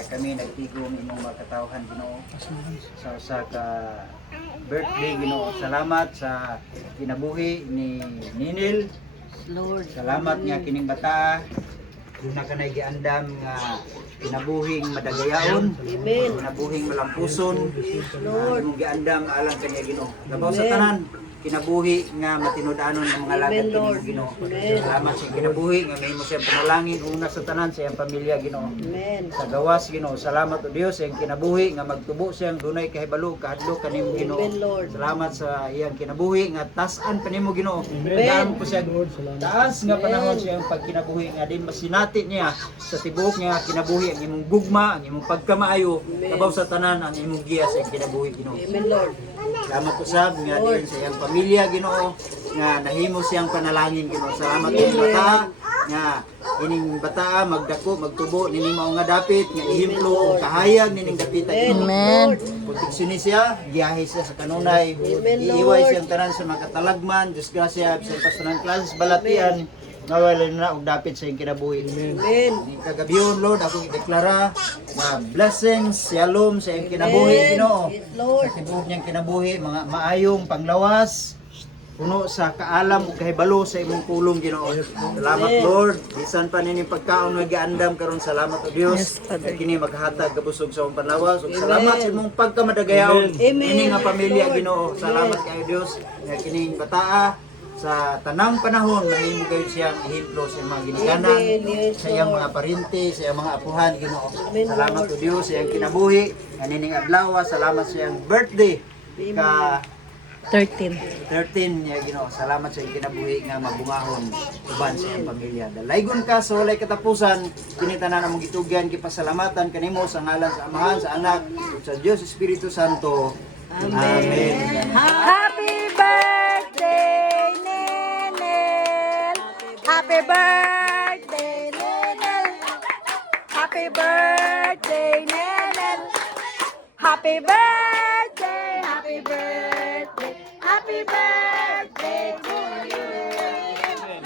Kaya kami nagtigom imong makatawhan Ginoo sa ka birthday Ginoo. Salamat sa kinabuhi ni Ninil. Lord. Salamat nga kining bata. Una ka na giandam nga kinabuhing madagayaon. Amen. Kinabuhing malampuson. Lord. Imong giandam alang kanya Ginoo. Labaw sa tanan kinabuhi nga matinud-anon ng mga lagad Amen, kini Lord. Ginoo. Amen. Salamat sa kinabuhi nga mahimo siyang panalangin una sa tanan sa iyang pamilya Ginoo. Amen. Sa gawas Ginoo, salamat o Dios sa iyang kinabuhi nga magtubo siyang dunay kahibalo kahadlok kanimo Ginoo. Amen, Lord. Salamat sa iyang kinabuhi nga taas-an kanimo Ginoo. Amen. Daan po siya taas nga panahon sa iyang pagkinabuhi nga din masinati niya sa tibuok nga kinabuhi ang imong gugma, ang imong pagkamaayo, labaw sa tanan ang imong giya sa iyang kinabuhi Ginoo. Amen, Lord. Salamat po sab nga din sa iyang pamilya Ginoo nga nahimo siyang panalangin Ginoo. Salamat din bata nga ining bata magdako magtubo nining mao nga dapit nga ihemplo og kahayag nining dapita Ginoo. Amen. Proteksyon siya, giyahe siya sa kanunay. Amen, Iiway Lord. siyang tanan sa mga katalagman, disgrasya sa pastoral klases balatian. Nawala na og dapit sa iyang kinabuhi. Amen. Kagabiyon Lord ako gideklara na blessings, shalom sa iyang kinabuhi Ginoo. Yes, Lord. Sa tibuok niyang kinabuhi, mga maayong panglawas, puno sa kaalam ug kahibalo sa imong pulong Ginoo. Salamat Amen. Lord. Bisan pa nining pagkaon nga giandam karon salamat o Dios. Yes, Father. Kini maghatag kabusog sa imong panlawas ug salamat sa imong pagkamadagayaon. Amen. Kini nga pamilya Lord. Ginoo. Salamat kayo Dios. Nga kining bataa sa tanang panahon mahimo kayo siyang ehemplo sa mga ginikanan, Amen. Yes, sa iyang Lord. mga parinti, sa iyang mga apuhan Ginoo. Amen, Salamat Lord. o Dios sa iyang kinabuhi. Kanining adlaw, salamat sa iyang birthday. Ka 13. 13 niya Ginoo. Salamat sa iyong kinabuhi nga mabungahon uban sa iyong pamilya. Dalaygon ka sa walay katapusan, kini tanan among gitugyan gipasalamatan kanimo sa ngalan sa Amahan, sa Anak, ug sa Dios Espiritu Santo. Amen. Happy birthday, Nenel! Happy birthday, Nenel! Happy birthday, Nenel! Happy birthday, happy birthday, happy birthday to you!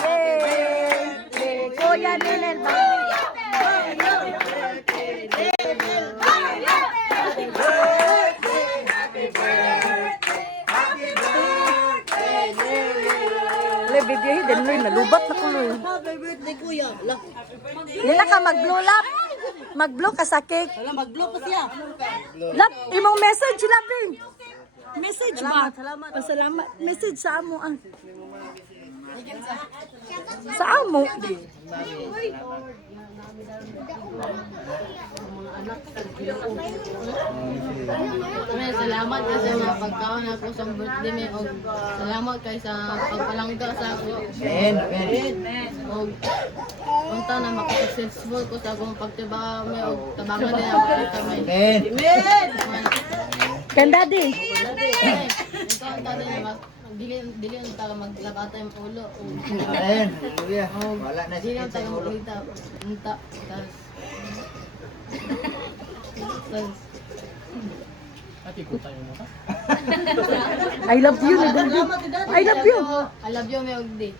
Yay! Kuya Nenel, Le, video hidden, Loy. Nalubat na ko, Loy. Happy birthday, Kuya. Ala, Lila ka mag-blow lap. Mag-blow ka sa cake. mag-blow pa siya. Lap, imong message, Lapin. Message ba? Salamat. Pasalamat. Message sa amo, ah. Sa amo. Salamat kasi mga pagkaon ako sa birthday may og salamat kay sa pagpalangga sa ako. Amen. Amen. Og unta na maka-successful ko sa akong pagtiba may og tabangan din ako kami. Amen. Amen. Kan daddy. Ikaw ta din dili ang taga maglabata yung ulo. Amen. Hallelujah. Wala na Dili siya ang sa taga ulo. maglita. Unta tas I love you, Nadal. I love you. I love you may og di.